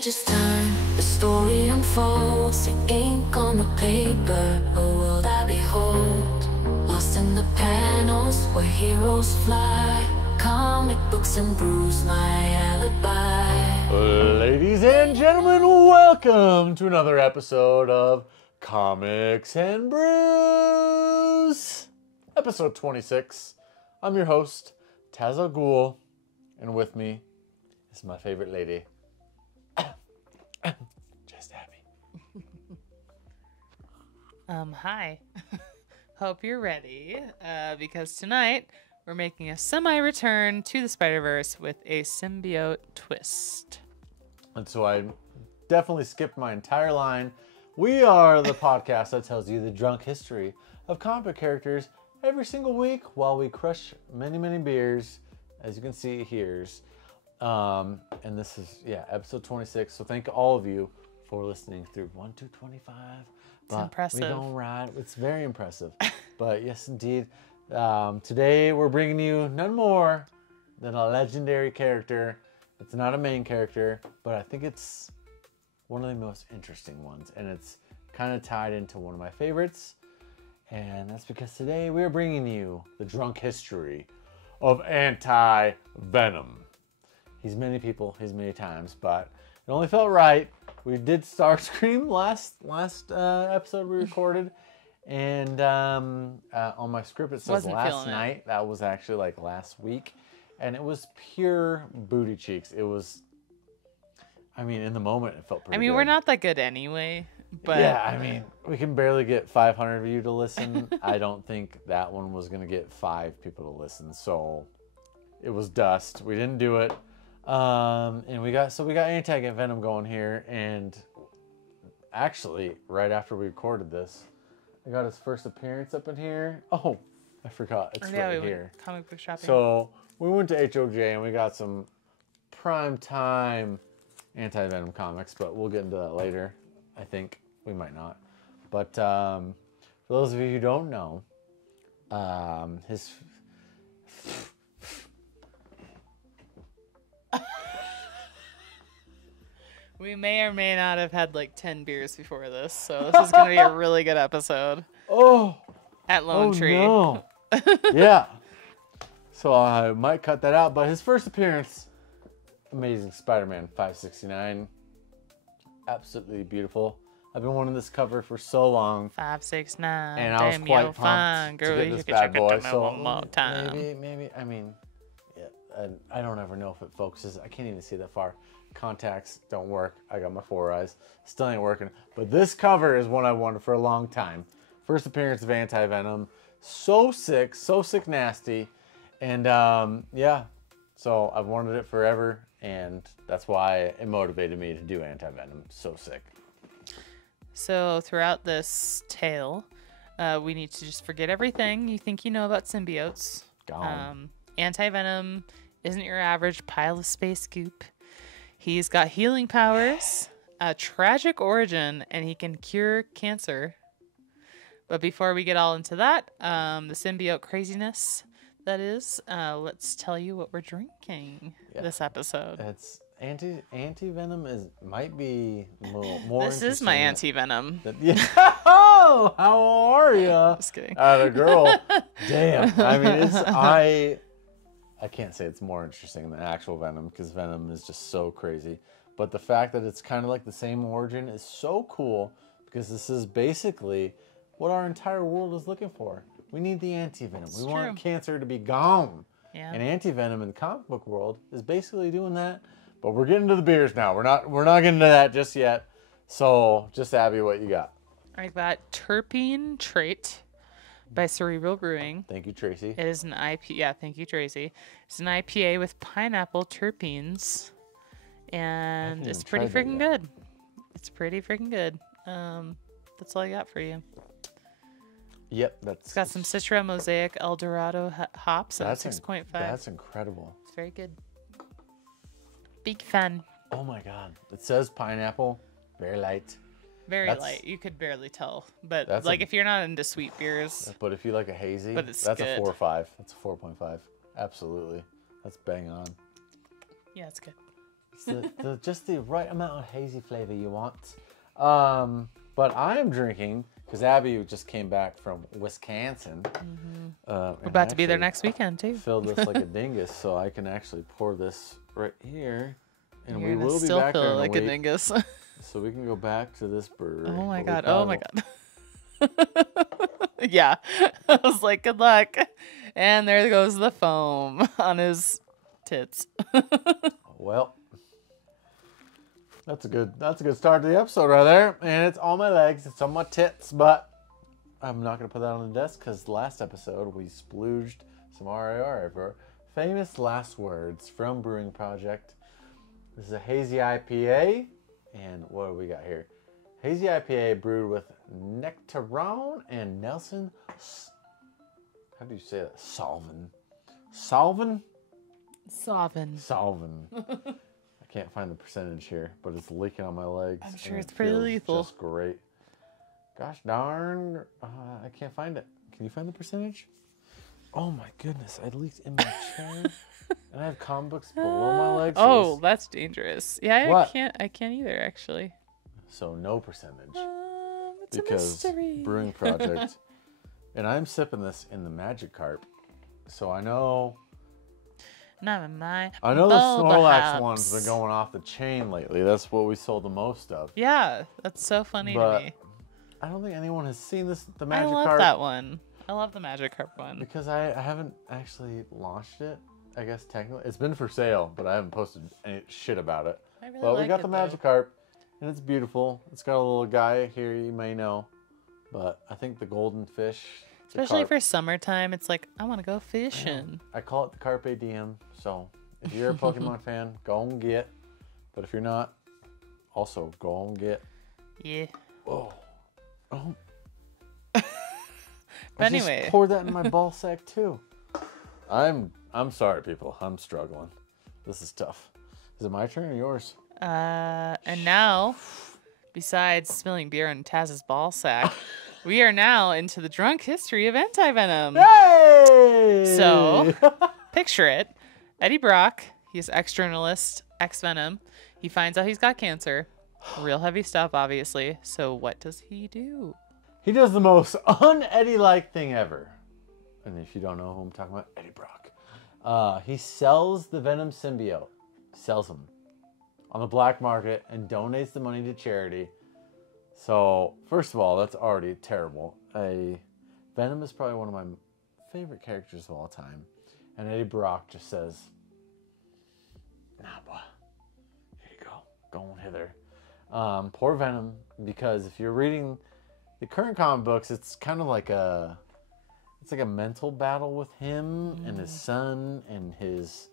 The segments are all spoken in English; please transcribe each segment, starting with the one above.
pages turn, the story unfolds. The ink on the paper, a world I behold. Lost in the panels where heroes fly. Comic books and brews, my alibi. Ladies and gentlemen, welcome to another episode of Comics and Brews. Episode 26. I'm your host, TazAlGhul, and with me is my favorite lady, Just Abby. Hi. Hope you're ready, because tonight we're making a semi-return to the Spider-Verse with a symbiote twist. And so I definitely skipped my entire line. We are the podcast that tells you the drunk history of comic book characters every single week while we crush many, many beers, as you can see here. And this is, episode 26. So thank all of you for listening through 1 to 25. It's impressive. We don't ride. It's very impressive. But yes, indeed. Today we're bringing you none more than a legendary character. It's not a main character, but I think it's one of the most interesting ones. And it's kind of tied into one of my favorites. And that's because today we're bringing you the drunk history of Anti-Venom. He's many people, he's many times, but it only felt right. We did Starscream last episode we recorded, and on my script it says last night. That was actually like last week, and it was pure booty cheeks. It was, I mean, in the moment it felt pretty good. We're not that good anyway, but yeah, I mean, we can barely get 500 of you to listen. I don't think that one was gonna get 5 people to listen, so it was dust. We didn't do it. And we got Anti-Venom going here, and actually right after we recorded this, I got his first appearance up in here. Oh, I forgot, it's right here. Comic book shopping. So we went to HOJ and we got some prime time Anti-Venom comics, but we'll get into that later. I think we might not, but for those of you who don't know, his we may or may not have had like 10 beers before this, so this is going to be a really good episode. Oh! At Lone Tree. No. Yeah. So I might cut that out, but his first appearance, Amazing Spider-Man 569. Absolutely beautiful. I've been wanting this cover for so long. 569. And I was quite pumped to get this bad boy. So one more time. Maybe, I mean, yeah, I don't ever know if it focuses. I can't even see that far. Contacts don't work. I got my 4 eyes. Still ain't working. But this cover is one I wanted for a long time. First appearance of Anti-Venom. So sick nasty. And yeah, so I've wanted it forever. And that's why it motivated me to do Anti-Venom. So sick. So throughout this tale, we need to just forget everything you think you know about symbiotes. Gone. Anti-Venom isn't your average pile of space goop. He's got healing powers, a tragic origin, and he can cure cancer. But before we get all into that, the symbiote craziness, that is, let's tell you what we're drinking this episode. It's Anti-Venom might be more This is my Anti-Venom. Oh, how are you? Just kidding. A girl. Damn. I mean, I can't say it's more interesting than actual Venom, because Venom is just so crazy. But the fact that it's kind of like the same origin is so cool, because this is basically what our entire world is looking for. We need the Anti-Venom. We want cancer to be gone. Yeah. And Anti-Venom in the comic book world is basically doing that. But we're getting to the beers now. We're not getting to that just yet. So, just Abby, what you got? I got Terpene Trait by Cerebral Brewing. Thank you, Tracy. It is an IPA. Yeah, thank you, Tracy. It's an IPA with pineapple terpenes, and it's pretty freaking good. It's pretty freaking good. That's all I got for you. Yep, it's got some Citra Mosaic Eldorado hops at 6.5. That's incredible. It's very good. Big fan. Oh my god! It says pineapple. Very light. Very light. You could barely tell. But like if you're not into sweet beers. But if you like a hazy, that's good. A 4 or 5. That's a 4.5. Absolutely. That's bang on. Yeah, it's good. It's just the right amount of hazy flavor you want. But I am drinking, because Abby just came back from Wisconsin. We're about to be there next weekend, too. Filled this like a dingus, so I can actually pour this right here. And You're we will be still back feel there in like a a week. dingus. So we can go back to this brewery. Oh my but we god. Oh my probably god. Yeah. I was like, good luck. And there goes the foam on his tits. Well, that's a good start to the episode right there. And it's on my legs, it's on my tits, but I'm not gonna put that on the desk because last episode we splooged some RAR over famous last words from Brewing Project. This is a hazy IPA, and what do we got here? Hazy IPA brewed with Nectaron and Nelson. How do you say that? Salvin. Sovereign. I can't find the percentage here, but it's leaking on my legs. I'm sure and it's pretty feels lethal. Just great. Gosh darn, I can't find it. Can you find the percentage? Oh my goodness, I leaked in my chair, and I have comic books below my legs. Oh, that's dangerous. Yeah, What? I can't either, actually. So no percentage It's because a mystery. Brewing Project, and I'm sipping this in the Magic Carp, so I know. Not in my I know the Snorlax Bulbahops. one's been going off the chain lately. That's what we sold the most of. Yeah, that's so funny But to me. I don't think anyone has seen the I Magic love Carp. that one. I love the Magic Carp one. Because I haven't actually launched it. I guess technically it's been for sale, but I haven't posted any shit about it. I really But we like got it, the though. Magikarp, and it's beautiful. It's got a little guy here you may know, but I think the golden fish, the Especially carp- for summertime, it's like, I want to go fishing. I call it the Carpe Diem. So if you're a Pokemon fan, go and get. But if you're not, also go and get. Yeah. Oh. But I just anyway. poured that in my ball sack too. I'm sorry, people. I'm struggling. This is tough. Is it my turn or yours? And now, besides spilling beer on Taz's ball sack, we are now into the drunk history of Anti-Venom. Hey! So, picture it. Eddie Brock, he's ex-journalist, ex-Venom. He finds out he's got cancer. Real heavy stuff, obviously. So what does he do? He does the most un-Eddie-like thing ever. And if you don't know who I'm talking about, Eddie Brock. He sells the Venom symbiote. Sells them on the black market and donates the money to charity. So, first of all, that's already terrible. Venom is probably one of my favorite characters of all time. And Eddie Brock just says, nah, boy. Here you go. Go on hither. Poor Venom, because if you're reading the current comic books, it's kind of like a mental battle with him and his son and his,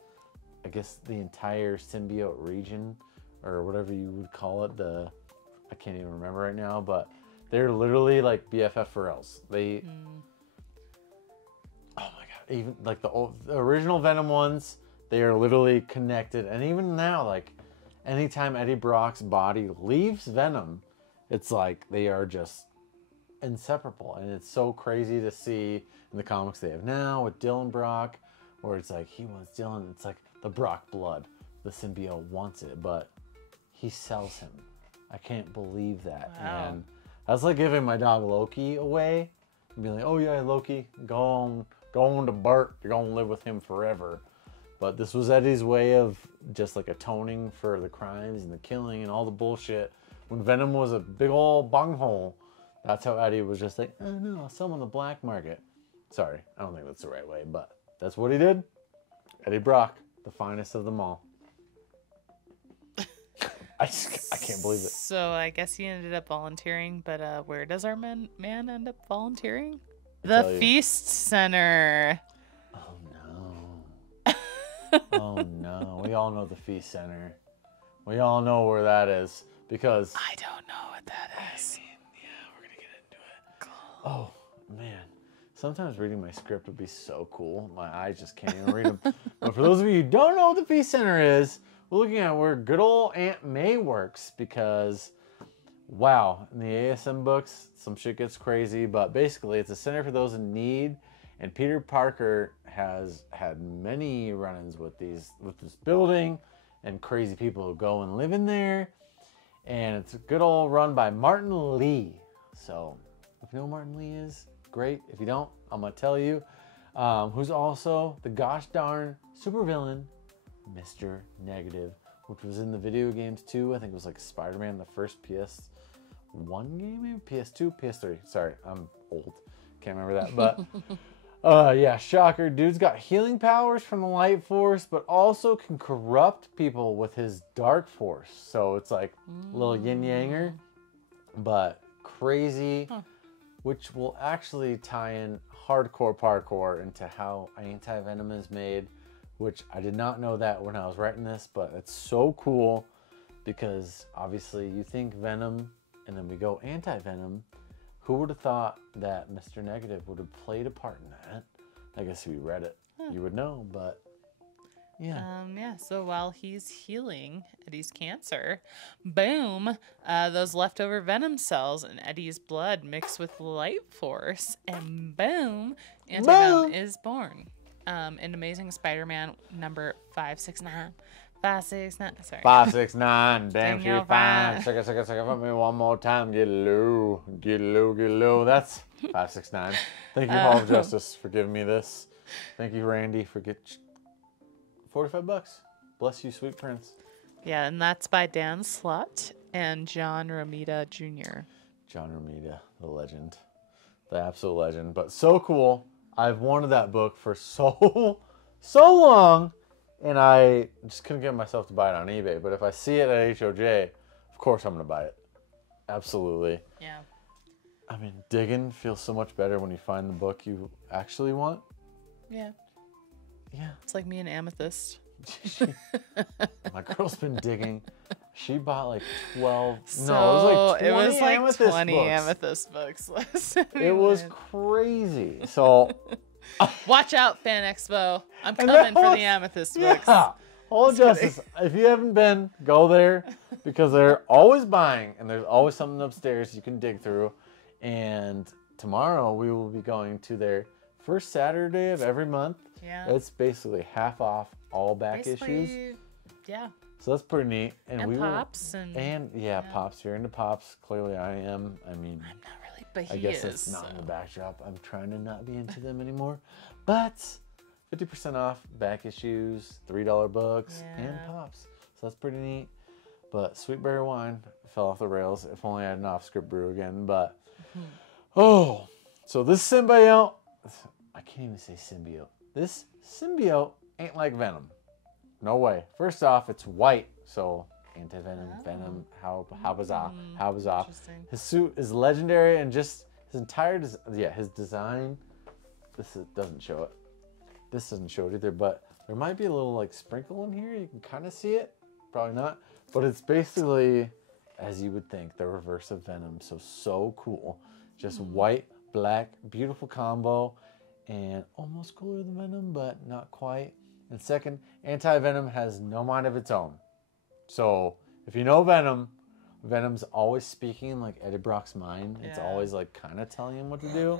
I guess, the entire symbiote region or whatever you would call it. I can't even remember right now, but they're literally like BFF4Ls. They, oh my god, even like the original Venom ones, they are literally connected. And even now, like anytime Eddie Brock's body leaves Venom, it's like they are just inseparable. And it's so crazy to see in the comics they have now with Dylan Brock, where it's like he wants Dylan. It's like the Brock blood. The symbiote wants it, but he sells him. I can't believe that. Wow. And that's like giving my dog Loki away and being like, oh yeah, Loki, go on to Bart. You're gonna live with him forever. But this was Eddie's way of just like atoning for the crimes and the killing and all the bullshit. When Venom was a big old bunghole, that's how Eddie was just like, oh no, I'll sell him on the black market. Sorry, I don't think that's the right way, but that's what he did. Eddie Brock, the finest of them all. I can't believe it. So I guess he ended up volunteering, but where does our man end up volunteering? tell The you. Feast Center. Oh no. Oh no. We all know the Feast Center. We all know where that is because I don't know what that is. yeah, we're gonna get into it. Oh man. Sometimes reading my script would be so cool. My eyes just can't even read them. But for those of you who don't know what the Feast Center is, we're looking at where good old Aunt May works because, wow, in the ASM books, some shit gets crazy. But basically, it's a center for those in need. And Peter Parker has had many run-ins with this building and crazy people who go and live in there. And it's a good old run by Martin Lee. So if you know who Martin Lee is, great. If you don't, I'm going to tell you. Who's also the gosh darn supervillain, Mr. Negative, which was in the video games too. I think it was like Spider-Man, the first PS1 game, maybe PS2, PS3. Sorry, I'm old. Can't remember that. But yeah, shocker. Dude's got healing powers from the light force, but also can corrupt people with his dark force. So it's like a little yin-yanger, but crazy, which will actually tie in hardcore parkour into how Anti-Venom is made, which I did not know that when I was writing this, but it's so cool because obviously you think Venom and then we go Anti-Venom. Who would have thought that Mr. Negative would have played a part in that? I guess if you read it, you would know, but yeah. Yeah, so while he's healing Eddie's cancer, boom, those leftover venom cells in Eddie's blood mix with light force, and boom, Anti-Venom is born. In Amazing Spider-Man number 569. 569. Sorry. 569. Damn, she fine. Suck it for me one more time. Get low. Get low. Get low. That's 569. Thank you, Hall of Justice, for giving me this. Thank you, Randy, for getting $45. Bless you, sweet prince. Yeah, and that's by Dan Slott and John Romita Jr. John Romita, the legend. The absolute legend. But so cool. I've wanted that book for so long. And I just couldn't get myself to buy it on eBay. But if I see it at HOJ, of course I'm going to buy it. Absolutely. Yeah. I mean, digging feels so much better when you find the book you actually want. Yeah. Yeah. It's like me and Amethyst. My girl's been digging. She bought like 12. So no, it was like 20 Amethyst books. It was crazy. So... Watch out, Fan Expo. I'm coming for the Amethyst books. Yeah. Hall of Justice. If you haven't been, go there because they're always buying and there's always something upstairs you can dig through. And tomorrow we will be going to their first Saturday of every month. Yeah. It's basically half off all back issues. Yeah. So that's pretty neat. And we Pops. And yeah, Pops. You're into Pops. Clearly I am. I mean... I'm not really, but he I guess is. it's not in the backdrop. I'm trying to not be into them anymore. But 50% off back issues, $3 books, and Pops. So that's pretty neat. But Sweet Berry Wine fell off the rails. If only I had an off-script brew again. But, so this symbiote, I can't even say symbiote. This symbiote ain't like Venom. No way. First off, it's white. So Anti-Venom, Venom, how bizarre. His suit is legendary and just his entire, his design. Doesn't show it. This doesn't show it either, but there might be a little like sprinkle in here. You can kind of see it. Probably not. But it's basically, as you would think, the reverse of Venom. So cool. Just white, black, beautiful combo. And almost cooler than Venom, but not quite. And second, Anti-Venom has no mind of its own. So if you know Venom, Venom's always speaking like Eddie Brock's mind. It's always like kind of telling him what to do.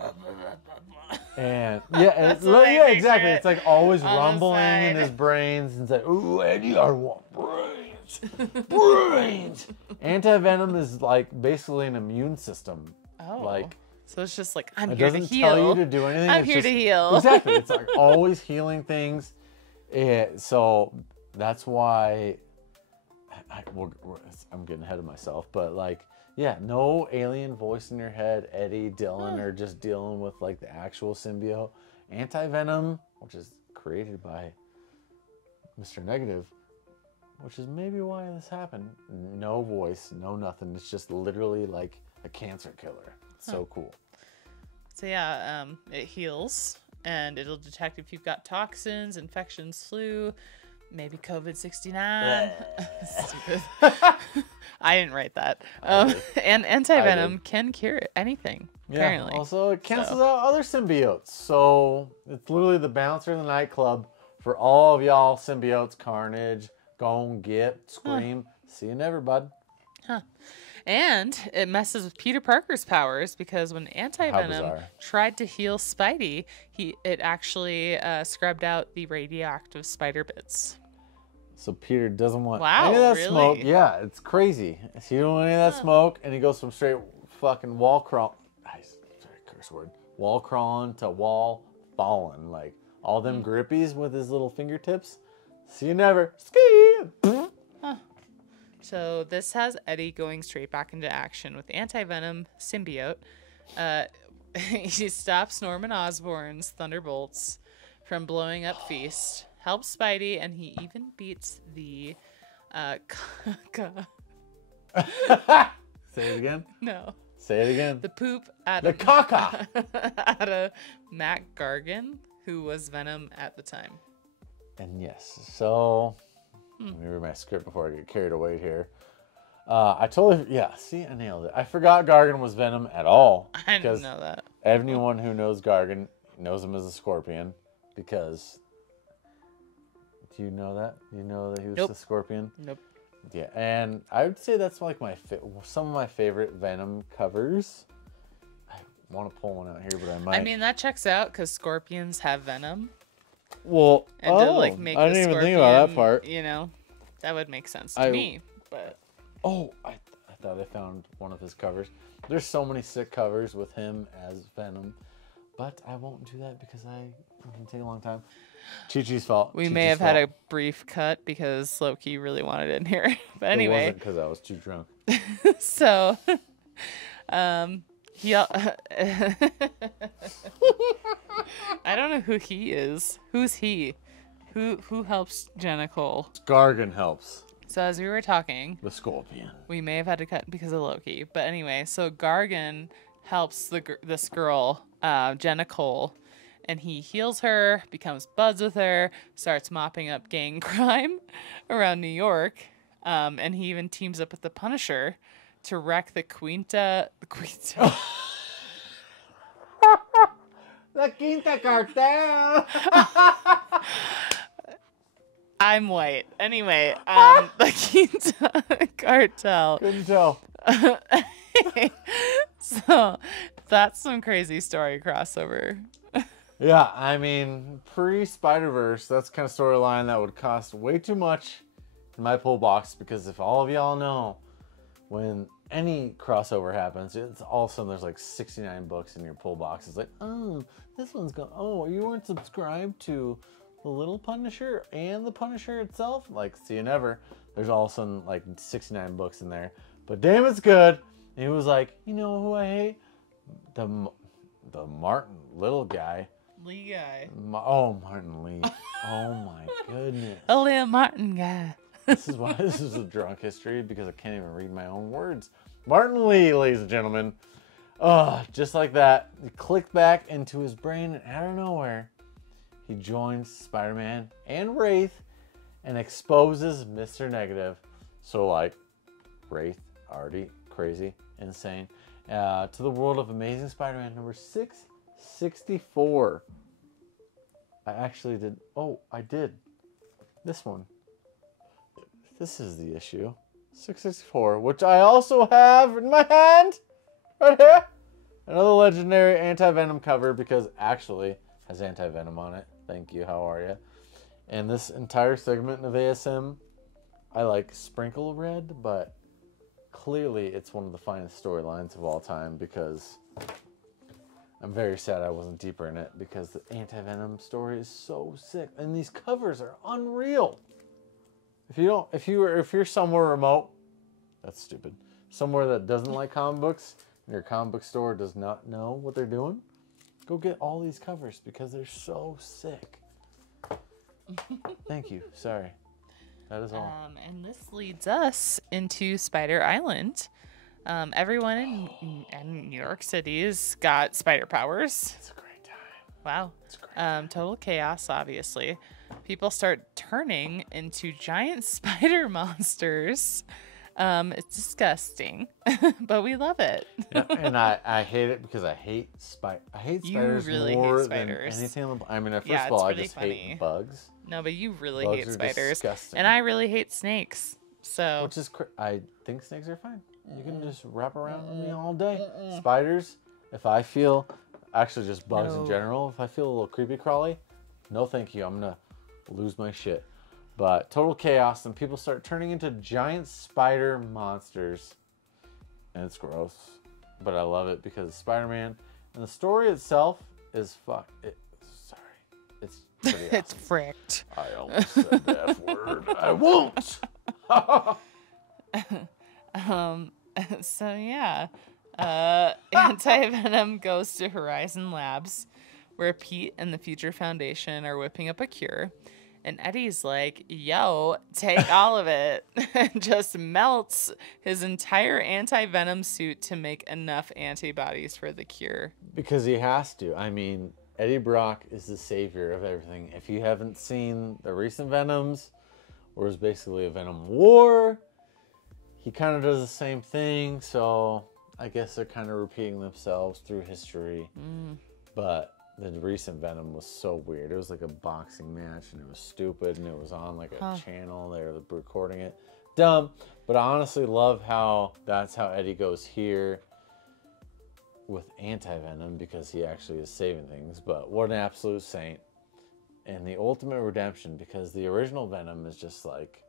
And exactly. It's like always rumbling in his brains and say, "Ooh, Eddie, I want brains, brains." Anti-Venom is like basically an immune system. Oh, like so it's just like I'm it here to doesn't heal. tell you to do anything. I'm it's here just, to heal. Exactly. It's like always healing things. So that's why. I'm getting ahead of myself, but like, yeah, no alien voice in your head. Eddie, Dylan are just dealing with like the actual symbiote. Anti-Venom, which is created by Mr. Negative, which is maybe why this happened. No voice, no nothing. It's just literally like a cancer killer. So cool. So yeah, it heals and it'll detect if you've got toxins, infections, flu, maybe COVID-69. Stupid. I didn't write that. And Anti-Venom can cure anything, apparently. Yeah, also it cancels out other symbiotes. So it's literally the bouncer in the nightclub for all of y'all symbiotes. Carnage, Gon, Get, Scream. See you never, bud. And it messes with Peter Parker's powers because when Anti-Venom tried to heal Spidey, it actually scrubbed out the radioactive spider bits. So Peter doesn't want Wow, any of that really? smoke. Yeah, it's crazy. So he don't want any of that smoke, and he goes from straight fucking wall crawl. Sorry, curse word. Wall crawling to wall falling. Like all them grippies with his little fingertips. See you never. Ski. So this has Eddie going straight back into action with Anti-Venom Symbiote. He stops Norman Osborn's Thunderbolts from blowing up Feast, helps Spidey, and he even beats the Say it again. no, Say it again. the poop out The of caca. out of Matt Gargan, who was Venom at the time. And yes, so let me read my script before I get carried away here. I see, I nailed it. I forgot Gargan was Venom at all. I didn't know that. Everyone who knows Gargan knows him as a Scorpion because. Do you know that? You know that he was Nope. the Scorpion? Nope. Yeah, and I would say that's like some of my favorite Venom covers. I want to pull one out here, but I might. I mean, that checks out because scorpions have venom. Well, And to like make I the didn't even think scorpion, about that part. You know, that would make sense to me. But Oh, I thought I found one of his covers. There's so many sick covers with him as Venom, but I won't do that because it can take a long time. Chi-Chi's fault. we may have had a brief cut because Loki really wanted it in here. But It anyway, wasn't because I was too drunk. so he. I don't know who he is. Who's he? Who helps Jenna Cole? Gargan helps So as we were talking, the Scorpion. we may have had to cut because of Loki. But anyway, so Gargan helps this girl, Jenna Cole, and he heals her, becomes buds with her, starts mopping up gang crime around New York, and he even teams up with the Punisher to wreck the Quinta. La Quinta Cartel. I'm white. Anyway, the Quinta Cartel. Couldn't tell. So that's some crazy story crossover. Yeah, I mean, pre-Spider-Verse, that's the kind of storyline that would cost way too much in my pull box, because if all of y'all know, when any crossover happens, it's all of a sudden there's like 69 books in your pull box. It's like, oh, this one's going, oh, you weren't subscribed to the Little Punisher and the Punisher itself? Like, see you never. There's all of a sudden like 69 books in there. But damn, it's good. And he was like, you know who I hate? The Martin Little guy. Lee guy. Martin Lee. Oh my goodness. A Leah Martin guy. This is why this is a drunk history, because I can't even read my own words. Martin Lee, ladies and gentlemen. Just like that, he clicked back into his brain, and out of nowhere, he joins Spider-Man and Wraith and exposes Mr. Negative. So like, Wraith, already crazy, insane, to the world of Amazing Spider-Man number 664. I actually did. Oh, I did. This one. This is the issue. 664, which I also have in my hand. Right here. Another legendary Anti-Venom cover, because actually has Anti-Venom on it. Thank you. How are you? And this entire segment of ASM, I like sprinkle red, but clearly it's one of the finest storylines of all time, because I'm very sad I wasn't deeper in it, because the Anti-Venom story is so sick, and these covers are unreal. If you're somewhere remote, that's stupid, somewhere that doesn't like comic books, and your comic book store does not know what they're doing, go get all these covers because they're so sick. Thank you. Sorry. That is all. And this leads us into Spider Island. Everyone in New York City's got spider powers. It's a great time. Wow. It's great. Total chaos, obviously. People start turning into giant spider monsters. It's disgusting, but we love it. Yeah, and I hate it because I hate spiders really more hate spiders. than anything. I mean, first Yeah, of all, I it's really just funny. hate bugs. No, but you really Bugs hate are spiders. disgusting. And I really hate snakes. So Which is, I think snakes are fine. You can just wrap around me all day. Spiders, if I feel, actually just bugs in No. general, if I feel a little creepy crawly, no thank you. I'm going to lose my shit. But total chaos, and people start turning into giant spider monsters. And it's gross. But I love it because it's Spider-Man. And the story itself is it's pretty awesome. It's fricked. I almost said that word. I won't! So yeah, Anti-Venom goes to Horizon Labs, where Pete and the Future Foundation are whipping up a cure. And Eddie's like, yo, take all of it. And just melts his entire anti-venom suit to make enough antibodies for the cure. Because he has to. I mean, Eddie Brock is the savior of everything. If you haven't seen the recent Venoms, where it's basically a Venom war, he kind of does the same thing. So I guess they're kind of repeating themselves through history. But the recent Venom was so weird. It was like a boxing match, and it was stupid, and it was on like a channel. They were recording it. Dumb. But I honestly love how that's how Eddie goes here with Anti-Venom, because he actually is saving things. But what an absolute saint. And the ultimate redemption, because the original Venom is just like,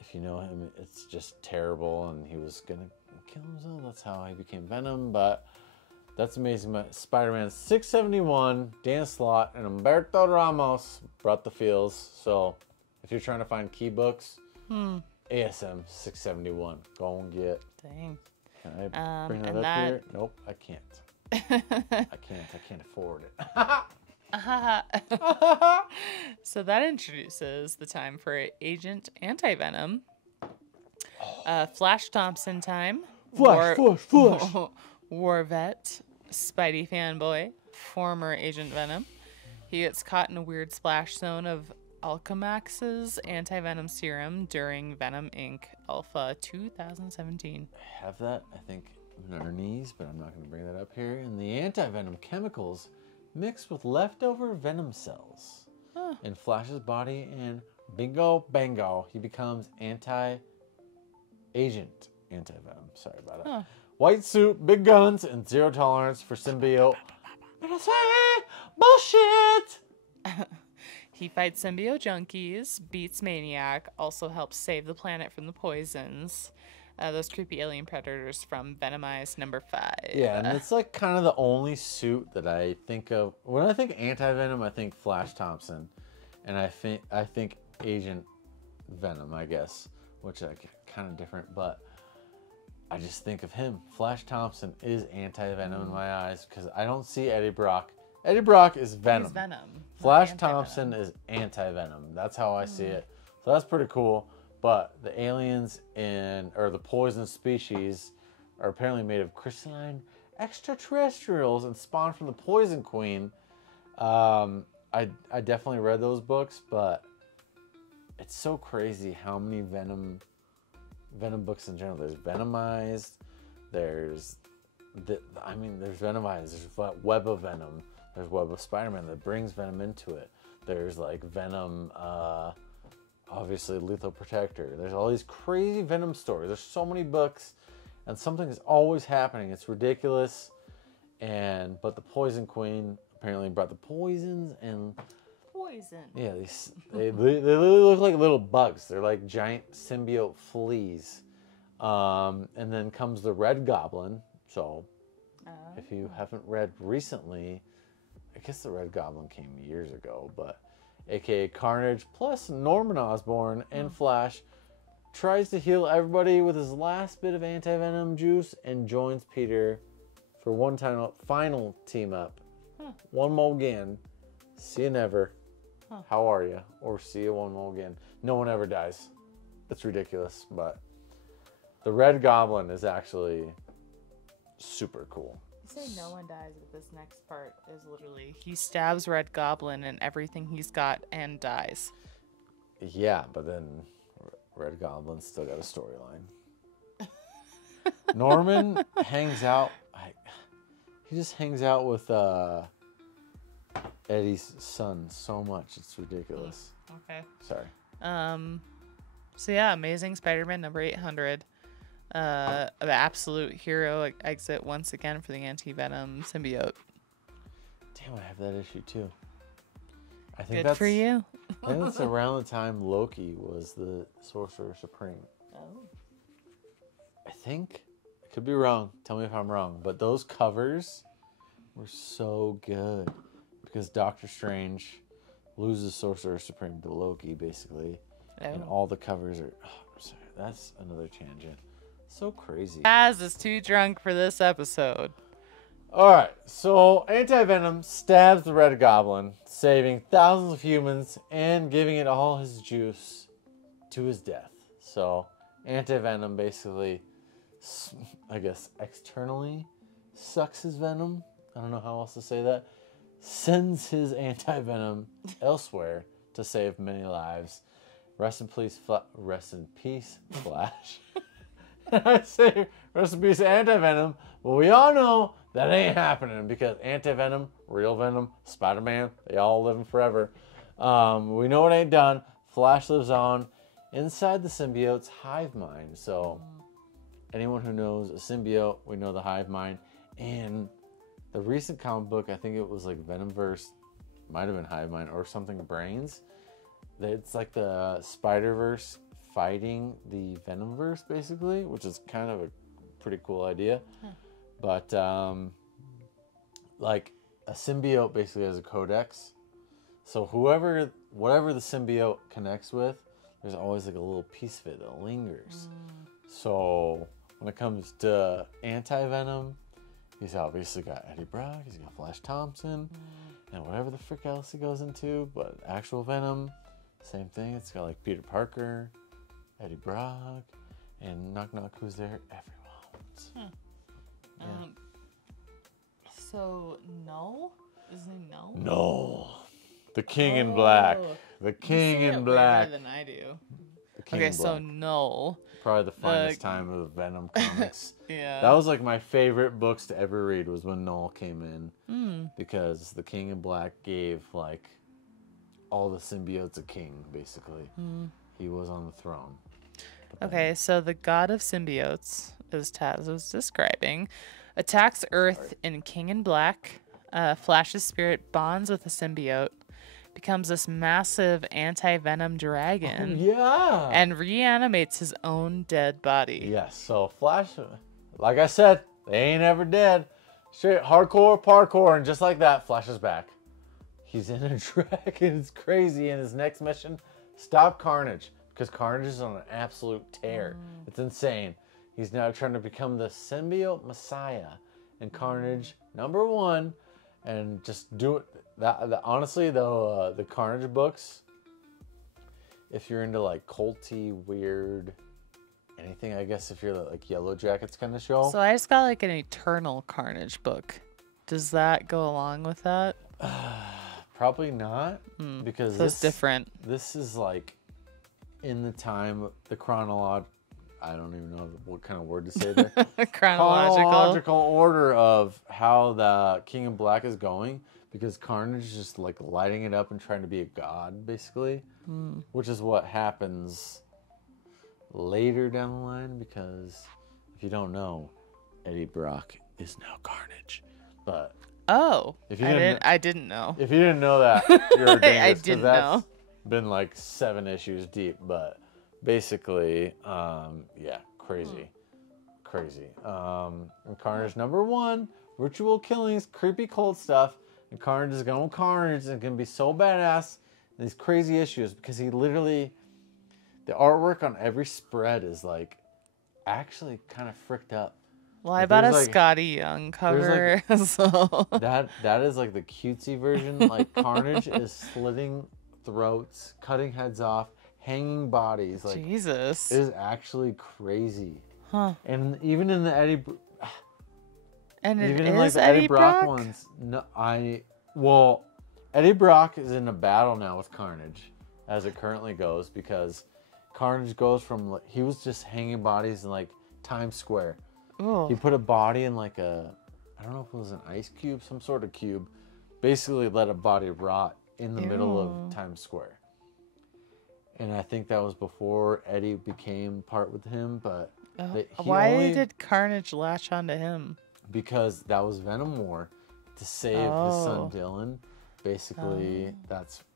if you know him, it's just terrible, and he was gonna kill himself. That's how he became Venom. But that's amazing. Spider-Man 671, Dan Slott, and Humberto Ramos brought the feels. So if you're trying to find key books, ASM 671. Go and get. Dang. Can I bring that up here? Nope, I can't. I can't afford it. So that introduces the time for Agent Anti-Venom. Flash Thompson time. Flash. War vet, Spidey fanboy, former Agent Venom. He gets caught in a weird splash zone of Alchemax's anti-venom serum during Venom Inc. Alpha 2017. I have that, I think, in our knees, but I'm not going to bring that up here. And the anti-venom chemicals mixed with leftover venom cells in Flash's body, and bingo bango, he becomes Agent Anti-Venom. Sorry about it. White suit, big guns, and zero tolerance for Symbiote. Bullshit! He fights symbiote junkies, beats Maniac, also helps save the planet from the poisons. Those creepy alien predators from Venomized #5. Yeah, and it's like kind of the only suit that I think of. When I think Anti-Venom, I think Flash Thompson. And I think Agent Venom, I guess, which is kind of different, but I just think of him. Flash Thompson is Anti-Venom in my eyes, because I don't see Eddie Brock. Eddie Brock is Venom. He's Venom. Flash Thompson is Anti-Venom. That's how I see it. So that's pretty cool. But the aliens or the poison species are apparently made of crystalline extraterrestrials and spawned from the Poison Queen. I definitely read those books, but it's so crazy how many Venom books in general. There's Venomized. There's Venomized. There's Web of Venom. There's Web of Spider-Man that brings Venom into it. There's like Venom, obviously Lethal Protector. There's all these crazy Venom stories. There's so many books, and something is always happening. It's ridiculous. But the Poison Queen apparently brought the poisons and Poison. yeah, they literally look like little bugs. They're like giant symbiote fleas. And then comes the Red Goblin. So if you haven't read recently, I guess the Red Goblin came years ago, but aka Carnage plus Norman Osborn and Flash tries to heal everybody with his last bit of anti-venom juice and joins Peter for one final team up. One more again. See you never. How are you? Or see you one more again. No one ever dies. That's ridiculous, but the Red Goblin is actually super cool. You say no one dies, but this next part is literally he stabs Red Goblin and everything he's got and dies. Yeah, but then Red Goblin's still got a storyline. Norman hangs out. He just hangs out with Eddie's son so much. It's ridiculous. Okay. Sorry. So yeah, Amazing Spider-Man #800. The absolute hero exit once again for the anti-venom symbiote. Damn, I have that issue too. I think Good for you. I think that's around the time Loki was the Sorcerer Supreme. Oh. I think. I could be wrong. Tell me if I'm wrong. But those covers were so good because Doctor Strange loses Sorcerer Supreme to Loki, basically. And all the covers are... Oh, I'm sorry. That's another tangent. So crazy. Taz is too drunk for this episode. All right, so Anti-Venom stabs the Red Goblin, saving thousands of humans and giving it all his juice to his death. So Anti-Venom basically, I guess, externally sucks his venom. I don't know how else to say that. Sends his Anti-Venom elsewhere to save many lives. Rest in peace, Flash. I say rest in peace, Anti-Venom, but we all know that ain't happening because Anti-Venom, real Venom, Spider-Man, they all living forever. We know it ain't done. Flash lives on inside the symbiote's hive mind. So anyone who knows a symbiote, we know the hive mind. And the recent comic book, I think it was like Venomverse, might have been hive mind or something brains. It's like the Spider-Verse fighting the Venomverse, basically, which is kind of a pretty cool idea. But like a symbiote basically has a codex. So whatever the symbiote connects with, there's always like a little piece of it that lingers. So when it comes to Anti-Venom, he's obviously got Eddie Brock, he's got Flash Thompson, and whatever the frick else he goes into. But actual Venom, same thing. It's got like Peter Parker, Eddie Brock, and knock knock, who's there? Everyone. Yeah. So Null? Is he Null? No. The King in Black. The King in Black. Better than I do. The King Okay, in so Black. Null. Probably the finest time of Venom comics. Yeah. That was like my favorite books to ever read was when Null came in. Because the King in Black gave like all the symbiotes a king, basically. He was on the throne. Okay, so the god of symbiotes, as Taz was describing, attacks Earth in King in Black. Flash's spirit bonds with the symbiote, becomes this massive anti-venom dragon, Yeah. and reanimates his own dead body. Yes, so Flash, like I said, they ain't ever dead. Straight hardcore parkour, and just like that, Flash is back. He's in a dragon. It's crazy. And his next mission, stop Carnage. Because Carnage is on an absolute tear. It's insane. He's now trying to become the symbiote messiah. And Carnage, #1. And just do it. Honestly, though, the Carnage books, if you're into like culty, weird, anything, I guess if you're like Yellow Jackets kind of show. So I just got like an Eternal Carnage book. Does that go along with that? Probably not. Because So it's different. This is like in the time, the chronological, I don't even know what kind of word to say there. Chronological order of how the King in Black is going, because Carnage is just like lighting it up and trying to be a god, basically, which is what happens later down the line. Because if you don't know, Eddie Brock is now Carnage. But if you I didn't know. if you didn't know that, you're a dingus, I 'cause didn't that's know. been like 7 issues deep, but basically, yeah, crazy. And Carnage #1, ritual killings, creepy cult stuff, and Carnage is going Carnage and can be so badass in these crazy issues because he literally, the artwork on every spread is like actually kind of fricked up. Well, I Like, bought a there's, like- Scotty Young cover, so That is like the cutesy version. Like Carnage is slitting throats, cutting heads off, hanging bodies. Like Jesus. it is actually crazy. Huh. And even in the Eddie Eddie Brock Brock ones, no, Eddie Brock is in a battle now with Carnage, as it currently goes, because Carnage goes from he was just hanging bodies in like Times Square. Ooh. He put a body in like I don't know if it was an ice cube, some sort of cube, basically let a body rot in the middle of Times Square. And I think that was before Eddie became part with him, but why did Carnage latch onto him? because that was Venom War to save his son Dylan. basically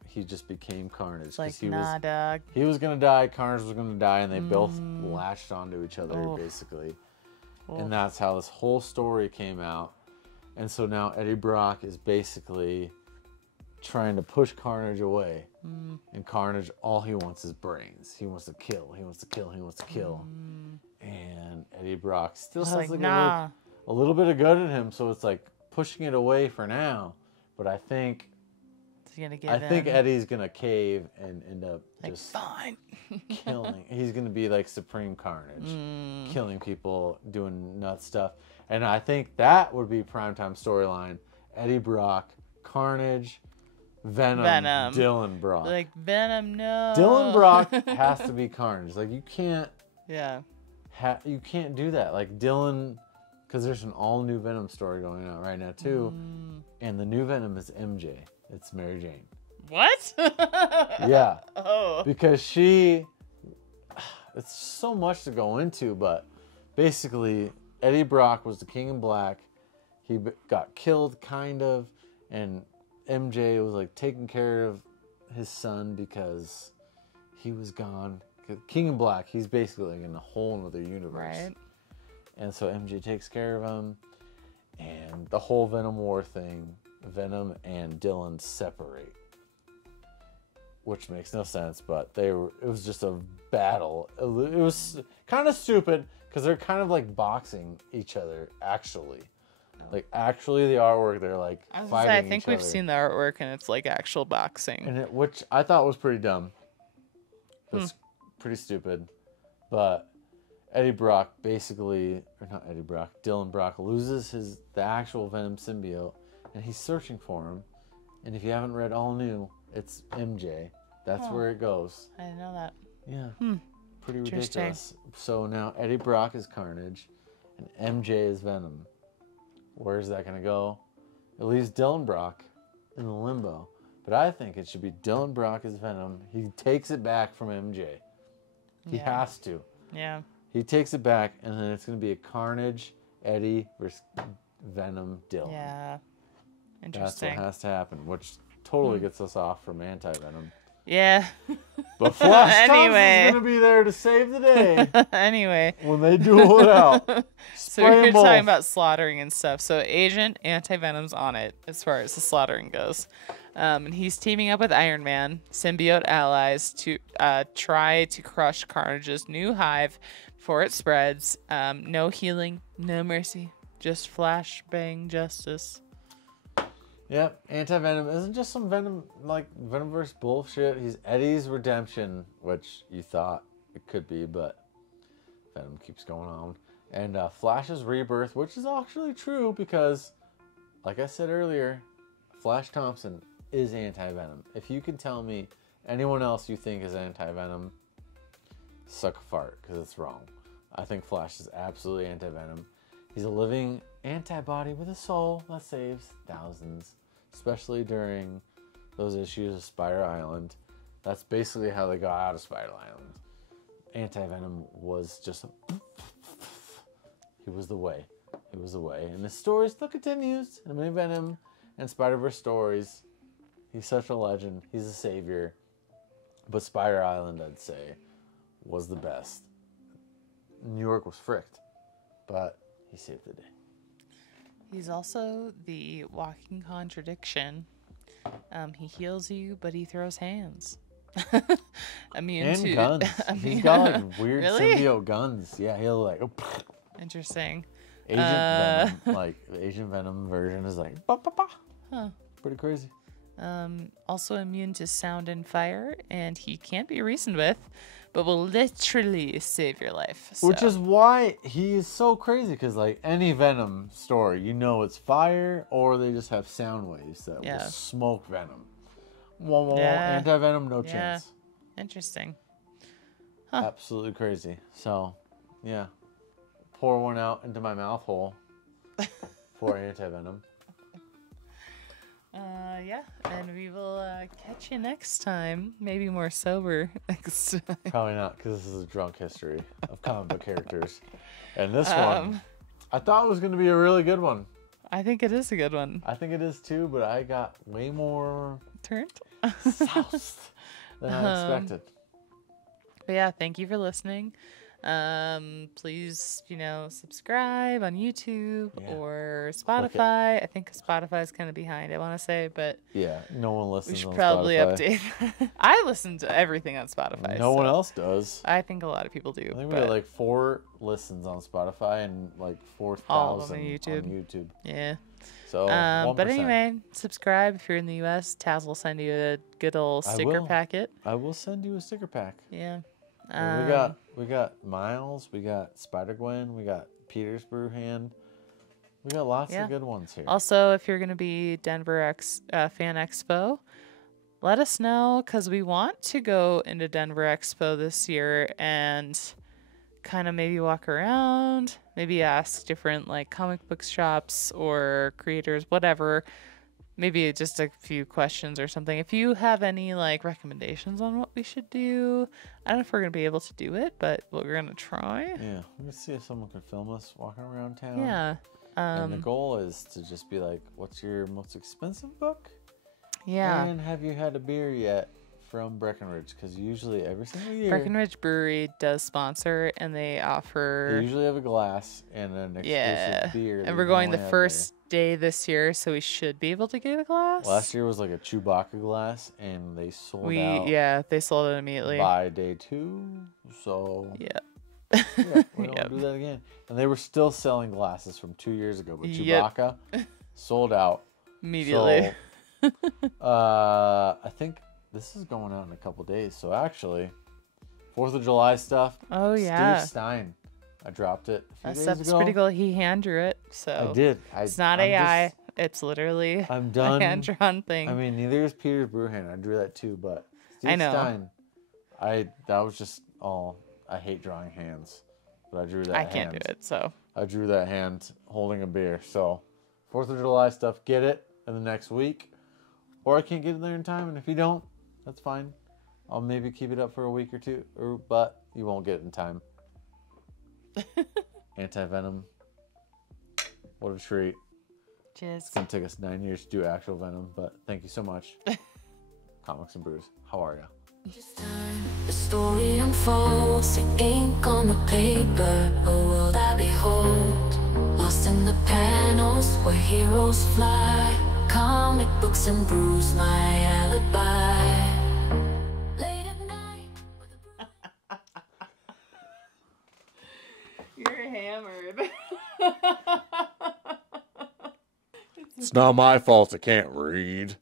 he just became Carnage. It's like, he nah, dog. he was gonna die, Carnage was gonna die, and they both latched onto each other basically. And that's how this whole story came out. And so now Eddie Brock is basically trying to push Carnage away. And Carnage, all he wants is brains. He wants to kill. He wants to kill. He wants to kill. And Eddie Brock still Just has like, like nah. a little bit of good in him, so it's like pushing it away for now. But I think Eddie's gonna cave and end up Like, just fine. killing. He's gonna be like Supreme Carnage, killing people, doing nuts stuff. And I think that would be primetime storyline. Eddie Brock, Carnage, Venom. Dylan Brock. Like, Venom, no. Dylan Brock has to be Carnage. Like, you can't. Yeah. You can't do that. Like Dylan, because there's an all-new Venom story going on right now too, and the new Venom is MJ. It's Mary Jane. What? Yeah. Oh. Because it's so much to go into, but basically Eddie Brock was the King in Black. He got killed kind of, and MJ was like taking care of his son because he was gone. King in Black, he's basically like in a whole other universe. Right. And so MJ takes care of him, and the whole Venom War thing, Venom and Dylan separate, which makes no sense, but it was just a battle. It was kind of stupid because they're kind of like boxing each other, actually. Like, actually, the artwork, they're like fighting I each think other. we've seen the artwork, and it's like actual boxing. And which I thought was pretty dumb. It's pretty stupid. But Eddie Brock basically, or not Eddie Brock, Dylan Brock loses the actual Venom symbiote, and he's searching for him. And if you haven't read All New, it's MJ. That's where it goes. I didn't know that. Yeah. Pretty ridiculous. So now Eddie Brock is Carnage, and MJ is Venom. Where's that going to go? It leaves Dylan Brock in the limbo. But I think it should be Dylan Brock as Venom. He takes it back from MJ. He has to. Yeah. He takes it back, and then it's going to be a Carnage, Eddie versus Venom, Dylan. Yeah. Interesting. That's what has to happen, which totally gets us off from Anti-Venom. Yeah. But Flash Thompson's Anyway. going to be there to save the day Anyway. when they duel it out. So we're talking about slaughtering and stuff. So Agent Anti-Venom's on it as far as the slaughtering goes. And he's teaming up with Iron Man, symbiote allies, to try to crush Carnage's new hive before it spreads. No healing, no mercy, just flash bang justice. Yep, Anti-Venom isn't just some Venomverse bullshit. He's Eddie's redemption, which you thought it could be, but Venom keeps going on. And Flash's rebirth, which is actually true because, like I said earlier, Flash Thompson is Anti-Venom. If you can tell me anyone else you think is Anti-Venom, suck a fart, because it's wrong. I think Flash is absolutely Anti-Venom. He's a living antibody with a soul that saves thousands, especially during those issues of Spider Island. That's basically how they got out of Spider Island. Anti-Venom was just he was the way. He was the way. And the story still continues in many Venom and Spider-Verse stories. He's such a legend. He's a savior. But Spider Island, I'd say, was the best. New York was fricked, but he saved the day. He's also the walking contradiction. He heals you, but he throws hands. Immune and to guns. He's got like weird Really? symbiote guns. Yeah, he'll like Interesting. Agent Venom. Like the Agent Venom version is like bah, bah, bah. Huh. Pretty crazy. Also immune to sound and fire, and he can't be reasoned with, but will literally save your life. Which so. is why he is so crazy, because like any Venom story, you know it's fire or they just have sound waves that will smoke Venom. Yeah. Anti-Venom, no chance. Interesting. Huh. Absolutely crazy. So, yeah. Pour one out into my mouth hole for Anti-Venom. Yeah, and we will catch you next time. Maybe more sober next time. Probably not, because this is a drunk history of comic book characters. And this one, I thought was going to be a really good one. I think it is a good one. I think it is too, but I got way more Turned. sauce than I expected. But yeah, thank you for listening. Please, subscribe on YouTube or Spotify. I think Spotify is kind of behind, I want to say, but yeah, no one listens. We should on probably Spotify. update. I listen to everything on Spotify. No one else does. I think a lot of people do. I think we got like 4 listens on Spotify and like 4,000 on YouTube. Yeah. So, but 1%. anyway, subscribe if you're in the U.S. Taz will send you a good old sticker packet. I will send you a sticker pack. Yeah. We got Miles, we got Spider-Gwen, we got Peter's Brew Hand. We got lots of good ones here. Also, if you're going to be Denver Fan Expo, let us know, because we want to go into Denver Expo this year and kind of maybe walk around, maybe ask different like comic book shops or creators, whatever. Maybe just a few questions or something. If you have any like recommendations on what we should do, I don't know if we're gonna be able to do it, but we're gonna try. Yeah, let me see if someone can film us walking around town. Yeah. And the goal is to just be like, "What's your most expensive book?" Yeah. And have you had a beer yet from Breckenridge? Because usually every single year, Breckenridge Brewery does sponsor, and they offer. They usually have a glass and an exclusive beer. And we're going the first day this year, so we should be able to get a glass. Last year was like a Chewbacca glass, and they sold out. Yeah, they sold it immediately by day 2. So yeah, we don't do that again. And they were still selling glasses from 2 years ago, but Chewbacca sold out immediately. So, I think this is going out in a couple days. So actually, 4th of July stuff. Oh yeah, Steve Stein. I dropped it a few that days stuff's ago. pretty cool. He hand drew it, so I did. It's not AI. It's literally I'm done. a hand drawn thing. I mean, neither is Peter's Brewhand. I drew that too, but Steve I know. Stein, that was just all. I hate drawing hands, but I drew that. I can't do it, so I drew that hand holding a beer. So 4th of July stuff, get it in the next week, or I can't get it there in time. And if you don't, that's fine. I'll maybe keep it up for a week or 2, but you won't get it in time. Anti-Venom. What a treat. cheers. It's going to take us 9 years to do actual Venom, but thank you so much. Comics and Brews. How are ya? Just time, the story unfolds, the ink on the paper, a world I behold. Lost in the panels where heroes fly, comic books and brews, my alibi. Late at night with a You're hammered. It's not my fault I can't read.